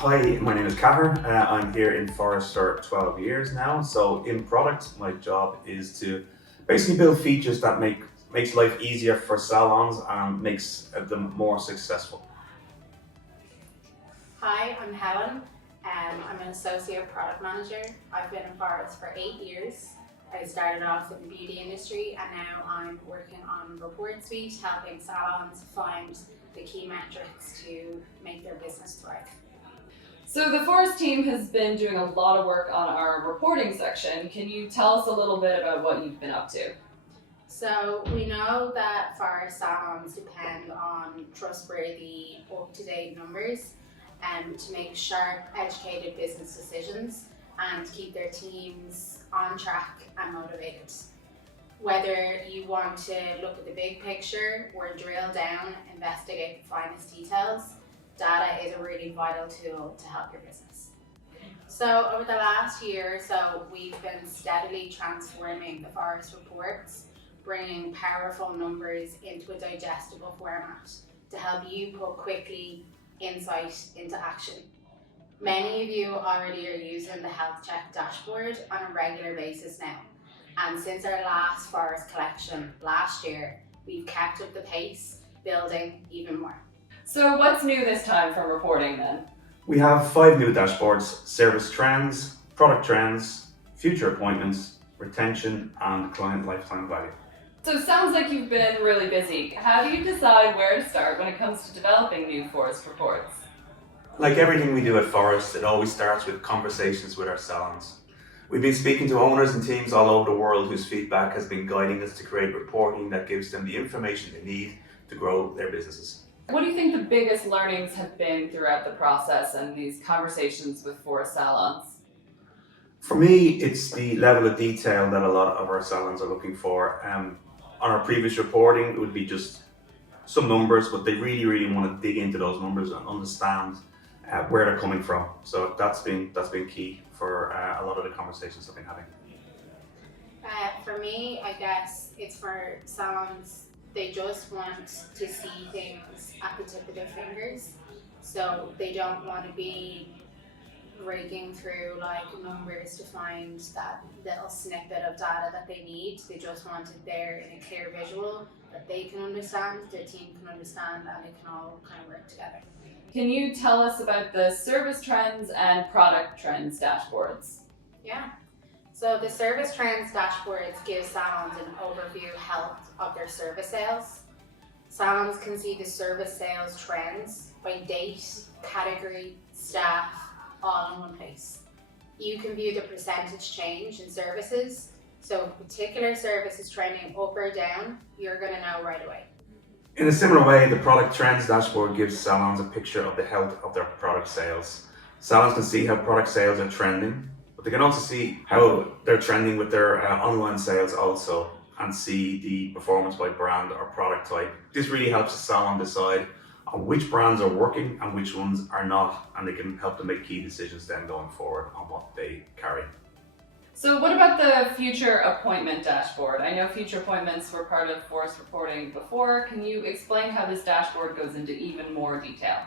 Hi, my name is Cahir. I'm here in Phorest for 12 years now. So in product, my job is to basically build features that makes life easier for salons and makes them more successful. Hi, I'm Helen. I'm an associate product manager. I've been in Phorest for 8 years. I started off in the beauty industry and now I'm working on Report Suite, helping salons find the key metrics to make their business thrive. So the Phorest team has been doing a lot of work on our reporting section. Can you tell us a little bit about what you've been up to? So we know that Phorest salons depend on trustworthy, up-to-date numbers to make sharp, educated business decisions and keep their teams on track and motivated. Whether you want to look at the big picture or drill down, investigate the finest details, data is a really vital tool to help your business. So over the last year or so, we've been steadily transforming the Phorest reports, bringing powerful numbers into a digestible format to help you put quickly insight into action. Many of you already are using the health check dashboard on a regular basis now. And since our last Phorest collection last year, we've kept up the pace, building even more. So what's new this time from reporting then? We have 5 new dashboards: service trends, product trends, future appointments, retention, and client lifetime value. So it sounds like you've been really busy. How do you decide where to start when it comes to developing new Phorest reports? Like everything we do at Phorest, it always starts with conversations with our salons. We've been speaking to owners and teams all over the world whose feedback has been guiding us to create reporting that gives them the information they need to grow their businesses. What do you think the biggest learnings have been throughout the process and these conversations with Phorest salons? For me, it's the level of detail that a lot of our salons are looking for. On our previous reporting, it would be just some numbers, but they really want to dig into those numbers and understand where they're coming from. So that's been key for a lot of the conversations I've been having. For me, I guess it's for salons. They just want to see things at the tip of their fingers. So they don't want to be breaking through like numbers to find that little snippet of data that they need. They just want it there in a clear visual that they can understand, their team can understand, and they can all kind of work together. Can you tell us about the service trends and product trends dashboards? Yeah. So the service trends dashboards give salons an overview health of their service sales. Salons can see the service sales trends by date, category, staff, all in one place. You can view the percentage change in services. So if a particular service is trending up or down, you're going to know right away. In a similar way, the product trends dashboard gives salons a picture of the health of their product sales. Salons can see how product sales are trending, but they can also see how they're trending with their online sales also, and see the performance by brand or product type. This really helps the salon decide on which brands are working and which ones are not, and they can help them make key decisions then going forward on what they carry. So what about the future appointment dashboard? I know future appointments were part of Phorest reporting before. Can you explain how this dashboard goes into even more detail?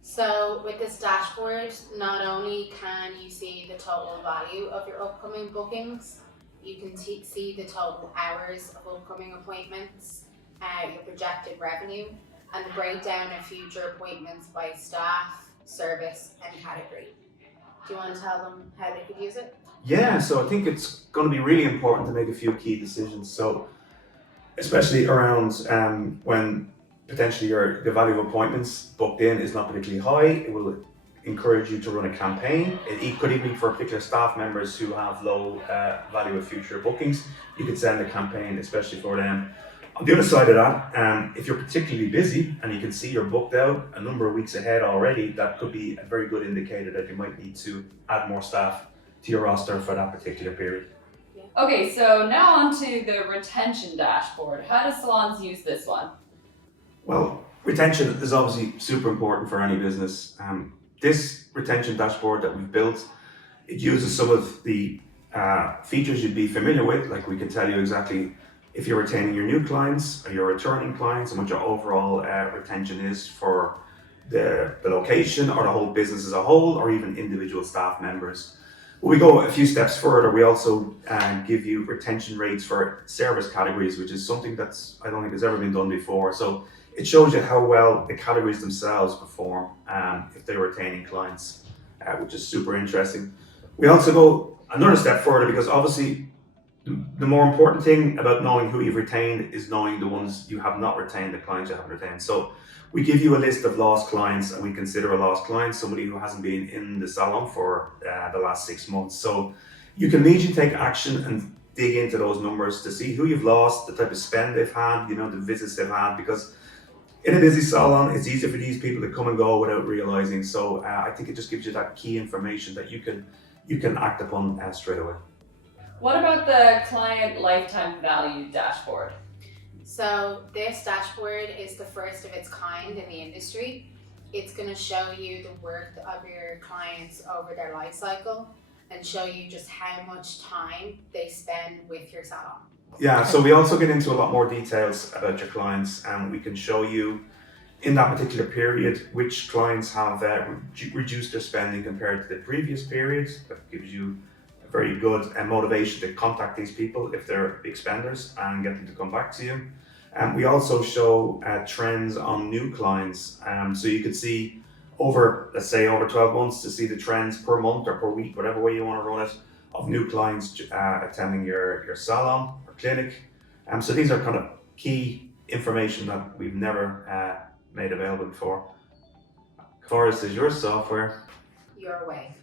So with this dashboard, not only can you see the total value of your upcoming bookings, you can see the total hours of upcoming appointments, your projected revenue, and the breakdown of future appointments by staff, service, and category. Do you want to tell them how they could use it? Yeah, so I think it's going to be really important to make a few key decisions. So, especially around when potentially the value of appointments booked in is not particularly high, it will encourage you to run a campaign. It could even be for particular staff members who have low value of future bookings. You could send a campaign especially for them. On the other side of that, if you're particularly busy and you can see you're booked out a number of weeks ahead already, that could be a very good indicator that you might need to add more staff to your roster for that particular period. Okay, so now on to the retention dashboard. How do salons use this one? Well, retention is obviously super important for any business. This retention dashboard that we've built, it uses some of the features you'd be familiar with. Like, we can tell you exactly if you're retaining your new clients or your returning clients and what your overall retention is for the location or the whole business as a whole, or even individual staff members. We go a few steps further. We also give you retention rates for service categories, which is something that's I don't think has ever been done before. So it shows you how well the categories themselves perform if they're retaining clients, which is super interesting. We also go another step further because obviously the more important thing about knowing who you've retained is knowing the ones you have not retained, the clients you haven't retained. So we give you a list of lost clients, and we consider a lost client somebody who hasn't been in the salon for the last 6 months. So you can immediately take action and dig into those numbers to see who you've lost, the type of spend they've had, the amount of visits they've had, because in a busy salon, it's easy for these people to come and go without realizing. So I think it just gives you that key information that you can act upon straight away. What about the client lifetime value dashboard? So this dashboard is the first of its kind in the industry. It's going to show you the worth of your clients over their life cycle and show you just how much time they spend with your salon. Yeah, so we also get into a lot more details about your clients, and we can show you in that particular period which clients have reduced their spending compared to the previous period. That gives you a very good motivation to contact these people if they're big spenders and get them to come back to you. And we also show trends on new clients, so you could see over 12 months to see the trends per month or per week, whatever way you want to run it, of new clients attending your salon or clinic. So these are kind of key information that we've never made available before. Phorest is your software. Your way.